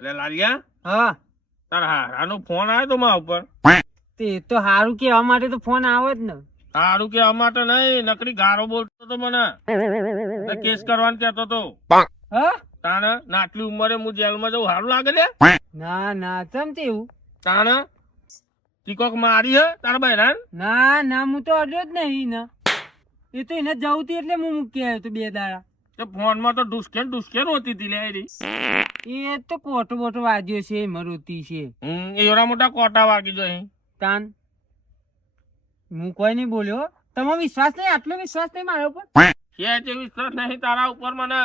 એટલે લાલિયા હા. તારા હારાનો ફોન આવ્યો તો મારા ઉપર. તે તો હારું કેવા માટે તો ફોન આવે જ ને. સારું કેવા માટે નહીં નકરી ગારો બોલતો તો મને. કેસ કરવાનું કહેતો તો. હા? તાણે નાટલી ઉંમરે હું જેલમાં જવું સારું લાગે લે ના ના ચમ તેવું તાણે ટીકોક મારી હે તારા બહેરાન? ના ના હું તો અડ્યો જ નહીં ને. એ તો એને જવું તી એટલે હું મૂકી આવ્યો તો બે દાડા. ફોન ફોનમાં તો ડુસકેન ડુસકેન હોતી હતી લે એરી. એ તો કોટો બોટો વાગ્યો છે મરુતી છે. હમ એવડા મોટા કોટા વાગી જાય. તાન હું કોઈ નહીં બોલ્યો તમે વિશ્વાસ નહીં આટલો વિશ્વાસ નહીં મારા ઉપર? કે છે વિશ્વાસ નહીં તારા ઉપર મને.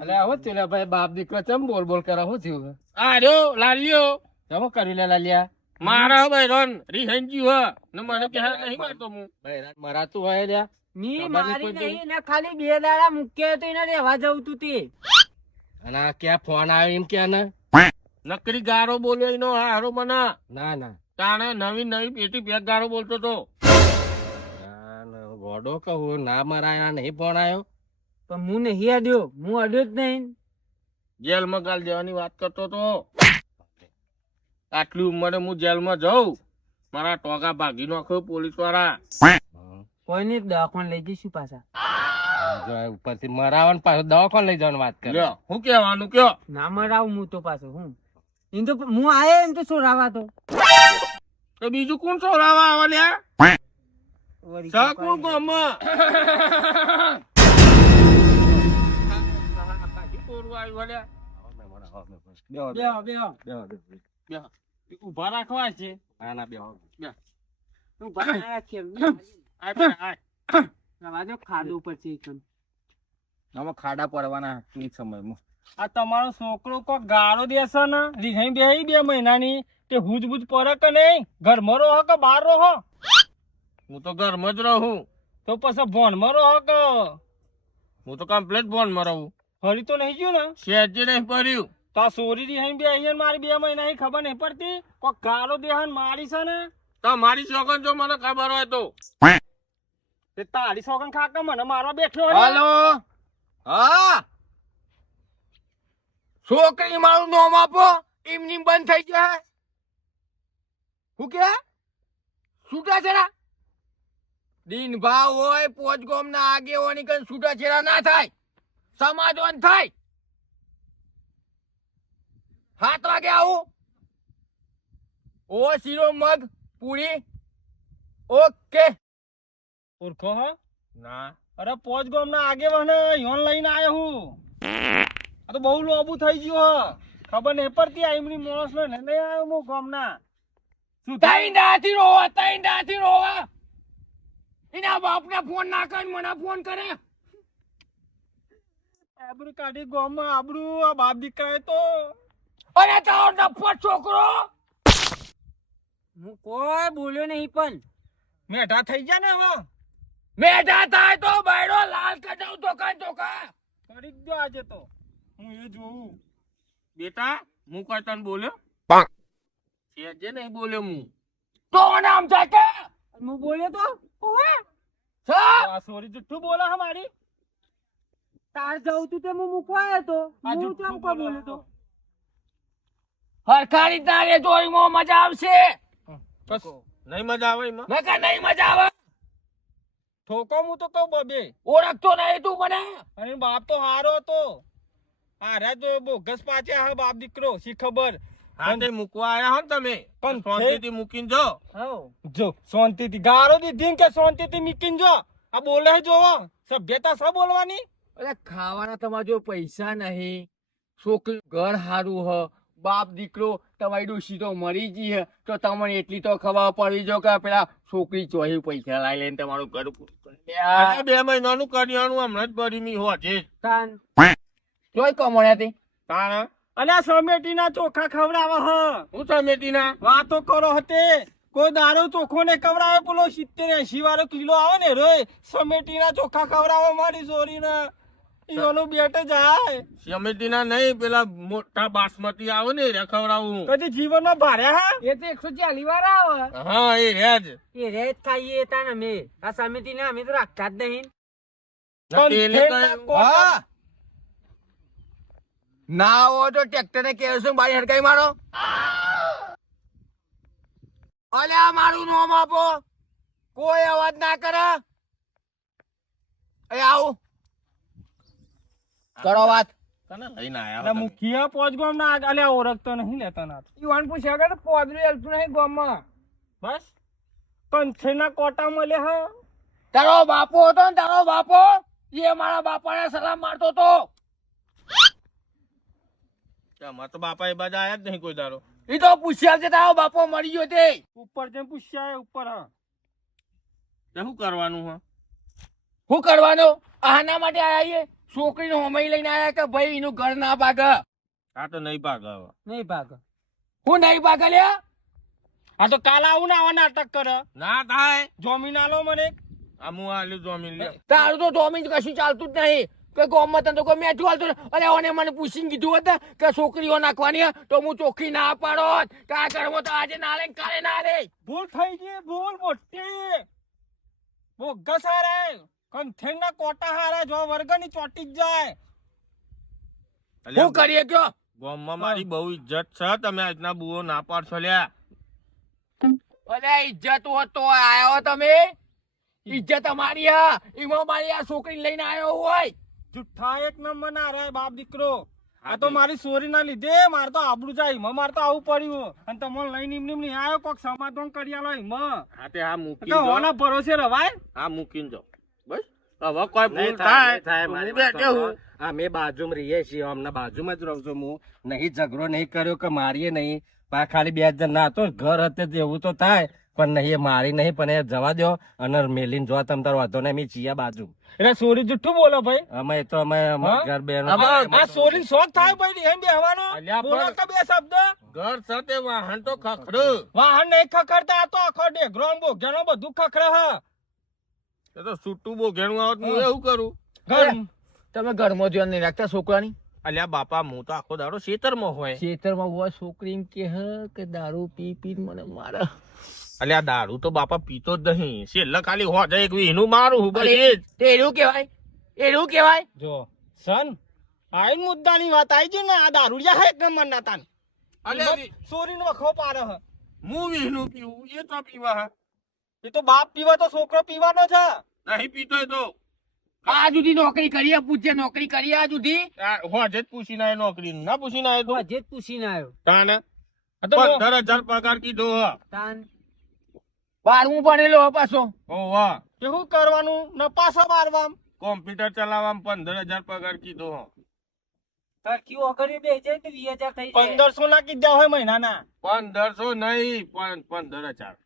અલે આવો ચેલા ભાઈ બાપ દીકરો ચમ બોલ બોલ કરે હું થયું આ રહ્યો લાલ્યો. ચમો કરી લે લાલિયા. મારા બહેરાન રીહંજી હો. ને મને કે નહીં મારતો હું. ભાઈ મરાતું હોય લ્યા. ની નહીં મારી નહીં ને ખાલી બે દાડા મૂક્યા તો એને રહેવા જવું તું તે. અને આ ક્યાં ફોન આવ્યો એમ કે ને? નકરી ગારો બોલ્યો એનો હારો મને. ના ના. તાણે નવી નવી પેટી પેક ગારો બોલતો તો. ગોડો કહું ના મરાય નહીં ફોન આવ્યો. પણ હું નહીં અડ્યો હું અડ્યો જ નહીં. જેલમાં ગાલ દેવાની વાત કરતો તો. આટલી ઉંમરે હું જેલમાં જાઉં. મારા ટોકા ભાગી નાખ્યો પોલીસવાળા. કોઈ નહીં દવાખાને લઈ જઈશું પાછા. ઉપરથી મરાવન પાછો દવાખાને લઈ જવાનું વાત કરે. હું કેવાનું કયો? ના મરાવ હું તો પાછો હું. એમ તો હું આયે એમ તો છોડાવા તો. તો બીજું કોણ સોરાવા આવે લ્યા શકું ગામમાં. ઊભા રાખવા છે. ના ના એકદમ. આમાં ખાડા પડવાના સમયમાં. આ તમારો છોકરો કોક ગાળો દેશે ને રીઘાઈ બેહી બે મહિનાની તે હુજ બુજ પડે કે નહીં? ઘરમાં રહો કે બહાર રહો? હું તો ઘરમાં જ રહું. તો પછી ભોનમાં રહો કે? હું તો કમ્પ્લેટ ફોનમાં રહું. ફરી તો નહીં ગયું ને? શેજી નહીં પડ્યું તો આ સોરી રીહાઈ બે ને મારી બે મહિનાની ખબર નહીં પડતી? કોઈ ગાળો દેહન મારી છે ને? તો મારી શોખન જો મને ખબર હોય તો. તે તારી સોગન ખાકે મને મારવા બેઠો હાલો. હા. છોકરી મારું નામ આપો, એમની બંધ થઈ ગયા હું. કે? છૂટાછેડા દિન ભાવ હોય પોચ ગોમ ના આગેવાની કઈ છૂટાછેડા ના થાય. સમાધાન થાય. સાત વાગે આવું. ઓ શીરો મગ પૂરી. ઓકે. ઓળખો હો? ના. અરે પોચ ગોમ ના આગેવાને યોન લઈને આવ્યો હું. આ તો બહુ લોબુ થઈ ગયું હ. ખબર ને પડતી આ એમની માણસ ને લઈને આવ્યો હું ગોમના. શું તઈ થાય? નાથી રોવા તઈ નાથી રોવા. એના બાપને ફોન ના કરી મને ફોન કરે. આબરૂ કાઢી ગોમ આબરૂ આ બાપ દીકરાએ તો. અરે તારો ડફો છોકરો. હું કોઈ બોલ્યો નહીં પણ. મેઠા થઈ ગયા ને હવે? મેઢા થાય તો બૈડો લાલ કઢાવ તો કાં તો કા કરી દો આજે તો. હું એ જોઉં. બેટા હું કઈ તને બોલ્યો? જે નહીં બોલ્યો હું. તો નામ છે કે? હું બોલ્યો તો? ઓએ છ. સોરી જુઠ્ઠું બોલે હમારી તાર જવું તું તે હું મૂકવા આવ્યો તો. હું કેમ કો બોલે બોલ્યો તો? હરખારી તારે જોઈમાં મજા આવશે. બસ. નહીં મજા આવે એમાં. નકા નહીં મજા આવે. ઠોકો હું તો કહું બબે. ઓળખતો નહીં તું મને. અને બાપ તો હારો હતો. હારા તો બોગસ પાછે હા બાપ દીકરો શી ખબર? હા તે મૂકવા આયા હો ને તમે. પણ શાંતિથી મૂકીને જો. જો શાંતિથી. ગારો દીધી કે શાંતિથી મૂકીને જો. આ બોલે જોવો. સભ્યતા સા બોલવાની? અરે ખાવાના તમારા જો પૈસા નહીં. છોકરી ઘર સારું હ. બાપ દીકરો તમારી ડોશી તો મરી ગઈ હે. તો તમને એટલી તો ખબર પડી જો કે પેલા છોકરી ચોહી પૈસા લાવી લઈને તમારું ઘર પૂરું કરી બે મહિનાનું કરિયાણું હમણાં જ ભરી મી હોજે. તાન. ચોય કમણ્યા તે. તારા અને સમેટીના ચોખા ખવડાવે હ. હું સમેટીના? વાતો કરો હતે. કોઈ દારૂ ચોખ્ખો ને ખવડાવે પેલો સિત્તેર એસી વાળો કિલો આવે ને રે સમેટીના ચોખા ખવડાવે મારી સોરીને. ઈઓનું બેટ જાય. સમેટીના નહીં પેલા મોટા બાસમતી આવે ને રે ખવડાવું. કદી જીવનમાં ભાર્યા હા? એ તો એકસો ચાલી વાર આવે. હા એ રેજ એ રેજ થાય એ તા ને અમે. આ સમિતિ ને અમે તો રાખતા જ નહીં. હા. ના હોય તો ટ્રેક્ટર ને કેરોસીન બારી હડકાઈ મારો. અલે આ મારું નામ આપો. કોઈ અવાજ ના કરે. એ આવું. કરો વાત. તને લઈને આયા એટલે મુખિયા પોચ ગામ ના અલ્યા ઓળખતો નહીં લેતા ના યુવાન પૂછ્યા કે પોદરું હેલતું નહીં ગામમાં? બસ. કંઠેના કોટા મળે હા. તારો બાપો હતો ને તારો બાપો એ મારા બાપાને સલામ મારતો હતો. અમાર તો બાપા એ બાજુ આયા જ નહીં કોઈ દારો એ તો પૂછ્યા છે તારો બાપો મરી ગયો તે. ઉપર જેમ પૂછ્યા ઉપર હા. શું કરવાનું હા? શું કરવાનો? આના માટે આયા છોકરીને હોમઈ લઈને આયા કે ભાઈ એનું ઘર ના ભાગ? આ તો નહીં ભાગ હવે. નહીં ભાગ. હું નહીં ભાગ લે આ તો કાલ આવું ને આવા નાટક કરે. ના થાય. જમીન આલો મને. આ હું આલ્યું જમીન લે તારું તો જમીન કશું ચાલતું જ નહીં. કે ગોમમાં તને તો કોઈ મેઠું હાલતું નહીં. અરે ઓને મને પૂછીને કીધું હતું કે છોકરીઓ નાખવાની તો હું ચોખ્ખી ના પાડોત કે આ ઘરમાં તો આજે ના લે કાલે ના લે ભૂલ થઈ ગઈ ભૂલ મોટી. બોગસ હારે કંઠેના કોટા હારે જો વર્ગની ચોટી જ જાય. શું કરીએ કયો? ગામમાં મારી બહુ ઇજ્જત છે તમે આજના બુઓ ના પાડશો લ્યા અરે ઇજ્જત હો તો આયો તમે. ઇજ્જત અમારી હા એમાં મારી આ છોકરી લઈને આવ્યો હોય. જુઠ્ઠા એક નંબર ના રે બાપ દીકરો. આ તો મારી સોરી ના લીધે મારે તો આબડું જાય એમાં મારે તો આવું પડ્યું. અને તમને લઈને એમ નહીં આવ્યો કોક સમાધાન કરી આલો એમાં હા તે હા મૂકી દો ઓના ભરોસે રવાય? આ મૂકીને જાઓ. બસ? હવે કોઈ ભૂલ થાય થાય, હું. સાંભળો. અમે બાજુમાં રહીએ છીએ અમને બાજુમાં જ રહું છું હું. નહીં ઝઘડો નહીં કર્યો કે મારીએ નહીં. પા ખાલી બે જણ ના હતો ઘર હતે એવું તો થાય પણ નહીં એ મારી નહીં પણ એ જવા દો અને મેલીન જો તમ તાર વાંધો નહીં અમે છીએ બાજુ. એટલે સોરી જુઠ્ઠું બોલો ભાઈ. અમે તો અમે અમે ઘર બેન આ સોરી શોખ થાય ભાઈ એમ બેહવાનો? બોલો તો બે શબ્દ. ઘર સાથે વાહન તો ખખડું વાહન નહીં ખખડતા આ તો આખો ડેગરો આમ બોઘાનો બધું ખખડે હ. એ તો છૂટું બોઘેણું આવત હું એવું કરું. તમે ઘરમાં ધ્યાન નહીં રાખતા છોકરાની? અલ્યા બાપા હું તો આખો દાડો ખેતરમાં હોય. ખેતરમાં હોય છોકરી એમ કે હે કે દારૂ પી પી મને મારે. અલ્યા દારૂ તો બાપા પીતો જ નહીં. છેલ્લે ખાલી હોજે એક વીનું મારું હું બસ એ જ. કહેવાય? એવું કહેવાય? જો સન આઈન મુદ્દાની વાત આવી છે ને આ દારૂડિયા હે એક નંબર ના તાન. અલ્યા સોરીનો વખો પાર હ. હું વિહનું પીવું એ તો પીવા હે. એ તો બાપ પીવા તો છોકરો પીવાનો છે. નહીં પીતો એ તો. આ સુધી નોકરી કરીએ પૂછે નોકરી કરીએ આ સુધી. હોજે જ પૂછી ના નોકરી ના પૂછી ના તો? હજે જ પૂછીને આવ્યો તાને આ તો મો- પંદર હજાર પગાર કીધો હ. તાન. બારમું ભણેલો પાછો. ઓ વાહ. કે શું કરવાનું? ન પાછા મારવા કોમ્પ્યુટર ચલાવવામાં પંદર હજાર પગાર કીધો હા. પંદરસો ના કીધા હોય મહિનાના. પંદરસો નહીં પણ પંદર હજાર.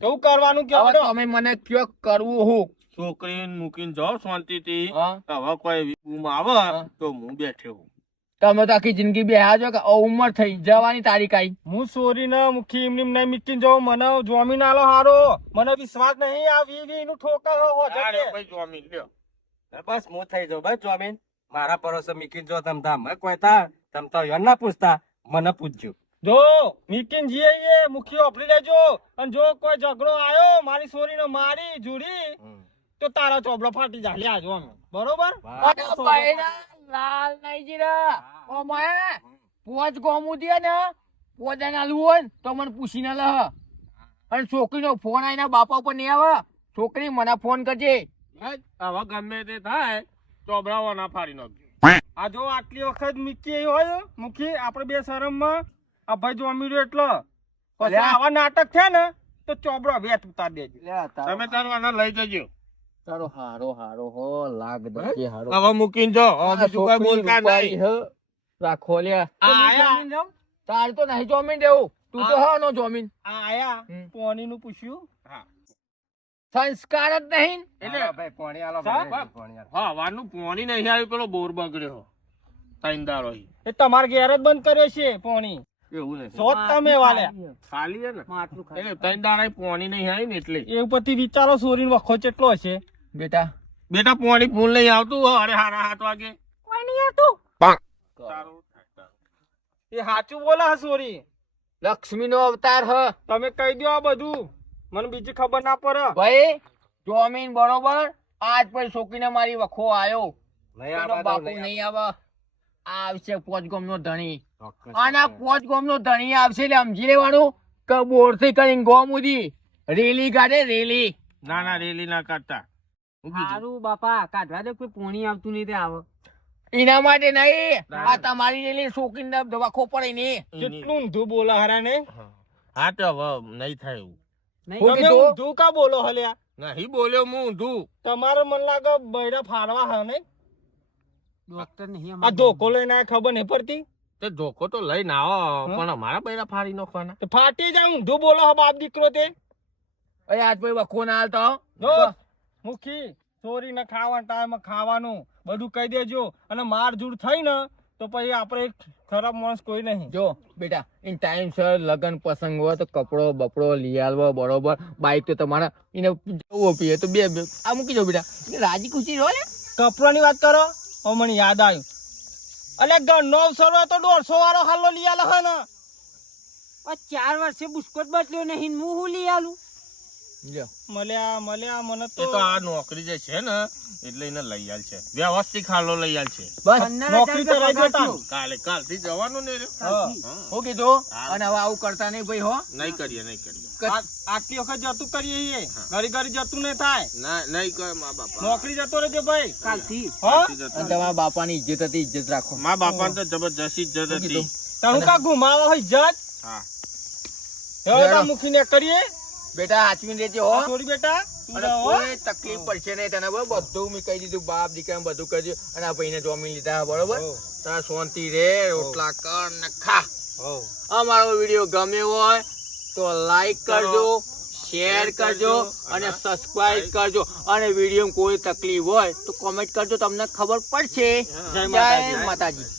કેવું કરવાનું કે હવે તમે મને કયો કરવું હું? છોકરીને મૂકીને જાઓ શાંતિથી? હવે કોઈ બૂમ આવે તો હું બેઠો હું તમે તો આખી જિંદગી બેહા છો કે ઉંમર થઈ જવાની તારીખ આવી. હું સોરી ના મુખી એમની નહીં મીટીને જાઉં. મને જોમીન આલો હારો. મને વિશ્વાસ નહીં આ વી વી નું ઠોકા હો અરે ભાઈ જોમી લ્યો. બસ હું થઈ જાઉં. બસ ચોમીન મારા પરોસે મીકીને જો તમ તાર અમે કોઈ તા તમ તો યો ના પૂછતા. મને પૂછજો. જો જઈએ મુખી ઓફરી લેજો. અને જો કોઈ ઝઘડો આવ્યો મારી સોરીને મારી જુડી તો તારા ચોપડો ફાટી જાય. લ્યા જો બરોબર? લાલ નહીં જીરા. ઓમાય પોચ ગોમુ દે ને પોચા ના હોય તો મને પૂછીને લે અને છોકરીનો ફોન આવીને બાપા ઉપર નહીં આવે. છોકરી મને ફોન કરજે. હવે ગમે તે થાય ચોબરાવો ના ફાડી નાખજો. આ જો આટલી વખત મીકી હોય મુખી આપણે બે શરમમાં આ ભાઈ જોમી રહ્યો એટલે. પછી આવા નાટક છે ને તો ચોબડો વેત ઉતાર દેજો. તમે તારો આને લઈ જજો. તારો હારો હારો હો લાગ દે હારો. હવે મૂકીને જો હવે કોઈ બોલતા નહીં. રાખો લ્યા આયા. તાર તો નહીં જોમીન દેવું. તું તો હા નો જોમીન. આયા. પોની નું પૂછ્યું. સંસ્કાર જ નહીં. એટલે ભાઈ પોણી આલો? ભાઈ, પોણી આલો. હા વાનું પોણી નહીં આવ્યું પેલો બોર બગડ્યો. તાઈનદારો. એ તમારે ઘેર જ બંધ કર્યો છે પોણી. એવું નથી. શોધ તમે વાલ્યા ખાલી છે ને? માટલું ખાલી. એટલે તાઈનદારા પોણી નહીં આવી ને એટલે. એ પછી વિચારો સોરીનો વખો કેટલો હશે? બેટા. બેટા પોણી ફૂલ નહીં આવતું અરે હારા હાથ વાગે. તારું એ સાચું બોલા સોરી. લક્ષ્મી નો અવતાર હ. તમે કહી દો આ બધું. મને બીજી ખબર ના પડે. ભાઈ જોમીન બરોબર? આજ પર છોકરીને મારી વખો આવ્યો નહીં બાપુ નહીં આવે આવશે પોચ નો ધણી. આના પોચ ગોમ નો ધણી આવશે એટલે સમજી લેવાનું કે બોરથી કરીને ગોમ ઉધી રેલી કાઢે રેલી. ના ના રેલી ના કાઢતા. સારું બાપા કાઢવા દે કોઈ પોણી આવતું નહીં તે આવે. એના માટે નહીં આ તમારી રેલી શોકીન દવાખો પડે ને કેટલું ઊંધું બોલો હરા ને હા તો હવે નહીં થાય એવું. નહીં. ઊંધું કા બોલો હલ્યા? નહીં બોલ્યો હું ઊંધું. તમારે મન લાગે બૈરા ફાડવા હા નહીં? ડોક્ટર નહીં આ. ધોકો લઈને ખબર નહીં પડતી? તે ધોકો તો લઈને આવો પણ અમારા બૈરા ફાડી નાખવાના. ફાટી જાય ઊંધું બોલો હો બાપ દીકરો તે. અરે આજ ભાઈ વખો ના હાલતો મુખી ચોરી ને ખાવાનું ટાઈમ ખાવાનું બધું કહી દેજો. અને માર જૂર થઈ ને તો પછી આપણે ખરાબ માણસ કોઈ નહીં. જો બેટા ઇન ટાઈમ સર લગન પ્રસંગ હોય તો કપડો બપડો લઈ આલવો બરોબર. બાઈક તો તમારે એને જવું પીએ તો બે બે. આ મૂકી દો બેટા. રાજી ખુશી રહો ને કપડાની વાત કરો? હવે મને યાદ આવ્યું. અલે ગણનો અવસર તો દોઢસો વાળો હાલો લઈ આલો હે ને. ચાર વર્ષે બુસ્કોટ બદલ્યો નહીં હું હું લઈ આલું? મળ્યા મળ્યા મને એ તો આ નોકરી જે છે ને એટલે એને લઈ આલ છે. વ્યવસ્થિત ખાલો લઈ આલ છે. બસ. નોકરી તો રહી જતા. થયો. કાલે કાલથી જવાનું ને રે. કાલથી. હા. હું કીધું અને હવે આવું કરતા નહીં ભાઈ હો. નહીં કરીએ નહીં કરીએ. આટલી વખત જતું કરીએ છીએ ઘરી ઘરી જતું નહીં થાય. ના નહીં કરે મા બાપા. નોકરી જતો રહેજો ભાઈ. કાલથી. હો? તમારા બાપાની ઇજ્જત હતી ઇજ્જત રાખો. મા બાપા તો જબરજસ્ત ઇજ્જત હતી? તારું કા ઘુમાવા હોય જજ હા. હવે તા મૂકીને કરીએ. બેટા હાચવી રહેજે હો. સોરી બેટા. કોઈ તકલીફ પડશે નહીં તને બરોબર? બધું મેં કહી દીધું બાપ દીકરા બધું કરજો અને આ ભાઈને જોમી લીધા બરોબર? તારા શાંતિ રે રોટલા કર ને ખા. અમારો વીડિયો ગમે હોય તો લાઈક કરજો શેર કરજો અને સબસ્ક્રાઇબ કરજો. અને વીડિયો કોઈ તકલીફ હોય તો કોમેન્ટ કરજો તમને ખબર પડશે. જય જય માતાજી.